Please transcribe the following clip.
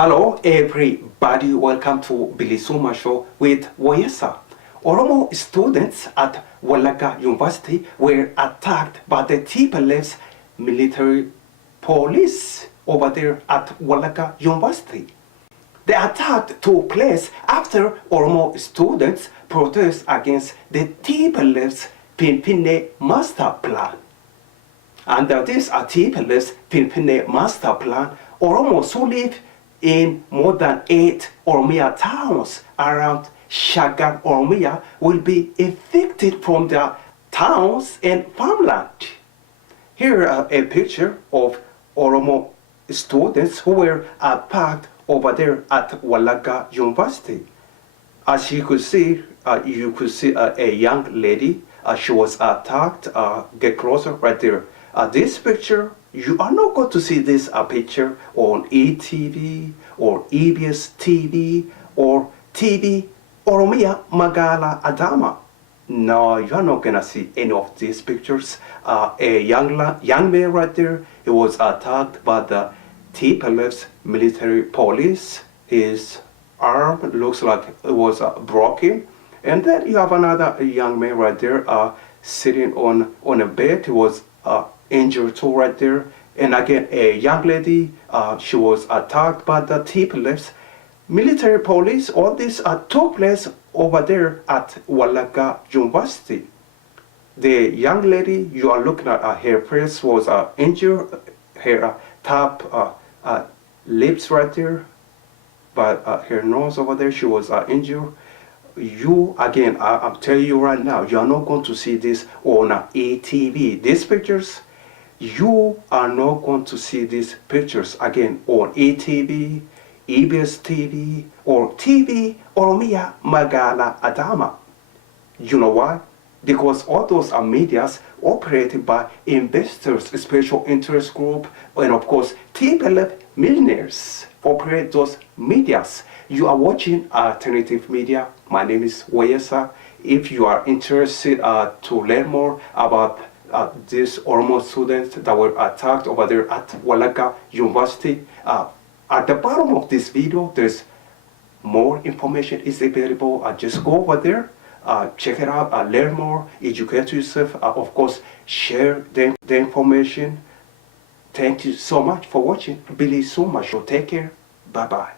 Hello everybody, welcome to BilisummaaShow with Woyesa. Oromo students at Walaga University were attacked by the TPLFs military police over there at Walaga University. The attack took place after Oromo students protest against the TPLFs Pimpine master plan. Under this TPLFs Pimpine master plan, Oromos who live in more than 8 Oromia towns around Shagar Oromia will be evicted from their towns and farmland. Here a picture of Oromo students who were parked over there at Walaga University. As you could see a young lady. She was attacked. Get closer right there. This picture, you are not going to see this picture on ETV or EBS TV or TV Oromia Magala Adama. No, you are not going to see any of these pictures. A young man right there, he was attacked by the TPLF's military police. His arm looks like it was broken. And then you have another young man right there sitting on a bed. He was injured too right there. And again, a young lady, she was attacked by the TPLF's military police. All this took place over there at Walaga University. The young lady, you are looking at her face was injured. Her top lips right there, but her nose over there, she was injured. You, again, I'm telling you right now, you are not going to see this on ATV. These pictures, you are not going to see these pictures again on ATV, EBS TV, or TV Oromia Magala Adama. You know why? Because all those are medias operated by investors, special interest group, and of course, TPLF millionaires operate those medias. You are watching alternative media. My name is Woyesa. If you are interested to learn more about these Oromo students that were attacked over there at Walaga University, at the bottom of this video, there's more information is available. Just go over there, check it out, learn more, educate yourself. Of course, share the information. Thank you so much for watching BilisummaaShow. Take care. Bye-bye.